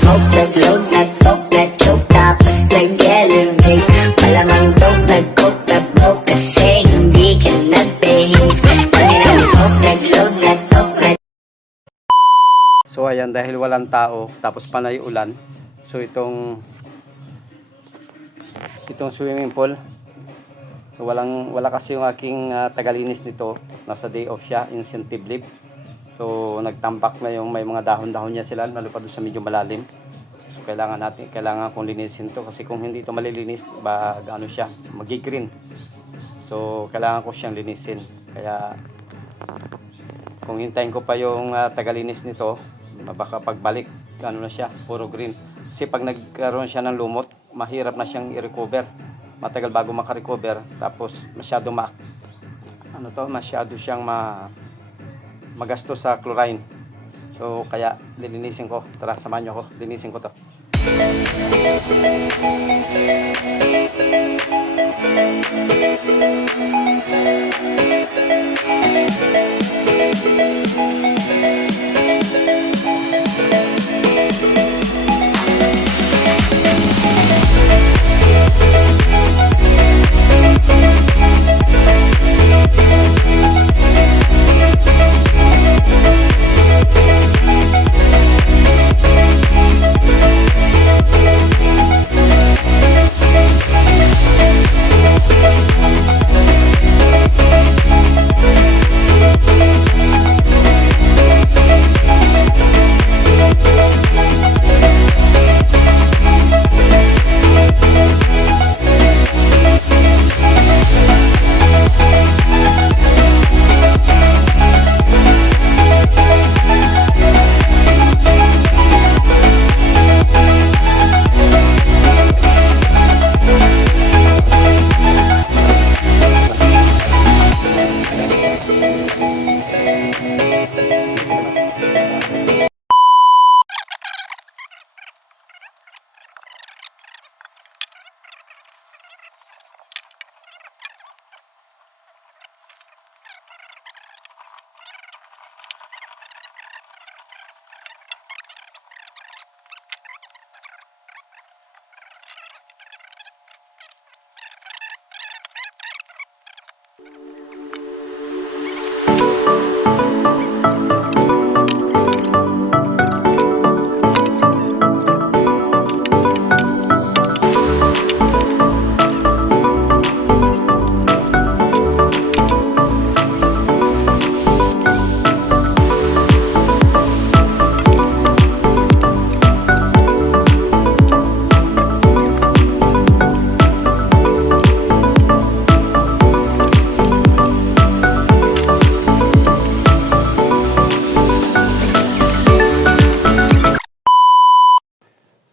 smoke, nag-load, nag-talk, nag-choke, tapos nag-elevate. Malamang dope, nag-coke, nag-broke, kasi hindi ka nag-behave. Pag nag-smoke, nag-load, nag-talk, So ayan, dahil walang tao, tapos panay ulan. So itong swimming pool, so wala kasi yung aking tagalinis nito. Nasa day off siya, incentive leave. So nagtambak na yung may mga dahon-dahon niya sila, lalo pa doon sa medyo malalim. So kailangan kong linisin to, kasi kung hindi to malilinis, gaano siya, magi-green. So kailangan ko siyang linisin. Kaya kung hintayin ko pa yung tagalinis nito, baka pagbalik ano na siya, puro green. Kasi pag nagkaroon siya ng lumot, mahirap na siyang i-recover. Matagal bago maka-recover, tapos masyado siyang magasto sa chlorine. So kaya lilinisin ko. Tara, samahan niyo ako, linisin ko to.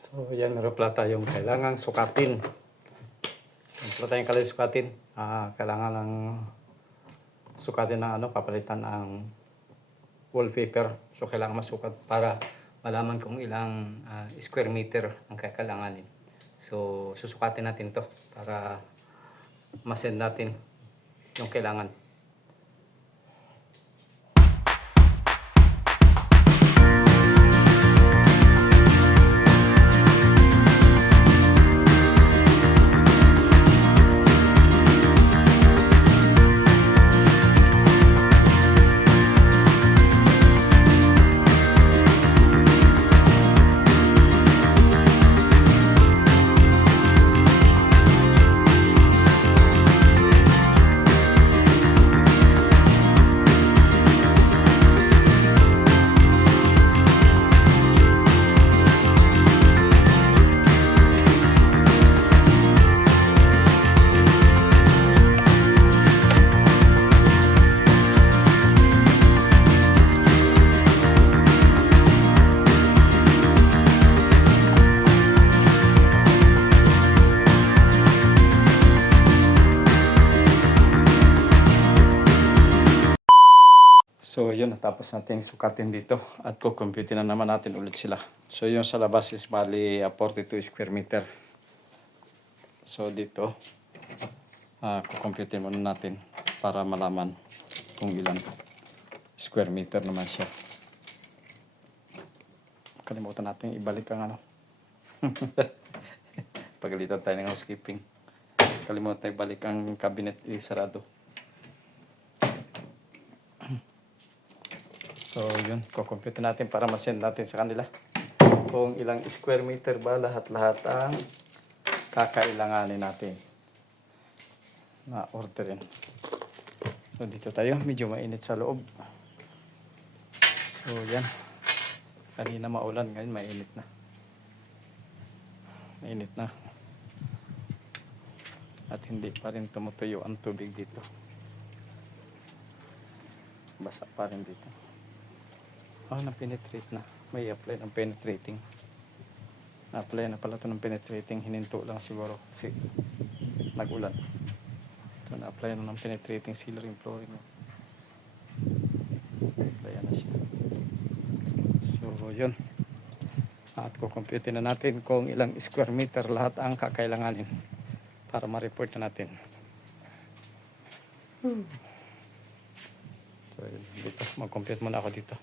So yan, meron pala tayong kailangang sukatin. Meron pala tayong kailangang sukatin. Kailangan ng sukatin ng papalitan ng wallpaper. So kailangan masukat para malaman kung ilang square meter ang kailanganin. So susukatin natin to para masend natin yung kailangan. So yun, natapos natin sukatin dito at kukumpute na naman natin ulit sila. So yung sa labas is bali 42 square meter. So dito, kukumpute muna natin para malaman kung ilan square meter naman siya. kalimutan natin ibalik ang ano. Pagalitan tayo ng housekeeping. Kalimutan ibalik ang cabinet sarado. So yun, kukumpute natin para masend natin sa kanila kung ilang square meter ba lahat-lahat ang kakailanganin natin na orderin. So dito tayo, medyo mainit sa loob. So yan, kanina maulan, ngayon mainit na. Mainit na. At hindi pa rin tumutuyo ang tubig dito. Basa pa rin dito. Na-penetrate na. May apply ng penetrating. Na-apply na pala ito ng penetrating. Hininto lang siguro kasi nag-ulan. So na-apply na ng penetrating sealer yung flooring. Apply na siya. So yun. At kukumpute na natin kung ilang square meter lahat ang kakailanganin para ma-report na natin. So dito, mag-compute muna ako dito.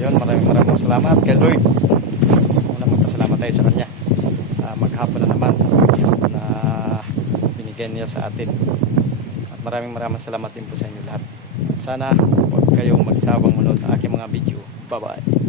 Ayun, maraming salamat kay Lloyd. Una magpasalamat tayo sa kanya sa maghapon na naman na binigyan niya sa atin. At maraming salamat din po sa inyo lahat. Sana huwag kayong magsawang manood ng aking mga video. Bye-bye.